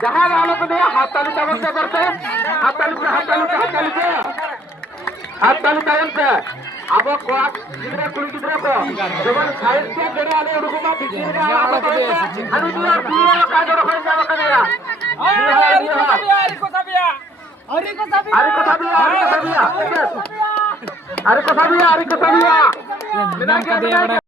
जहाँ वालों को हाथ ताली तवज्जो करते हाथ ताली पे हाथ ताली पे हाथ ताली पे हाथ ताली तावन पे अब कोक किधर कुल किधर को जब साइड से जड़े आने उनको मत किधर का आप अरे दिया का जो रखने जाओ करेगा अरे को साबिया बिना के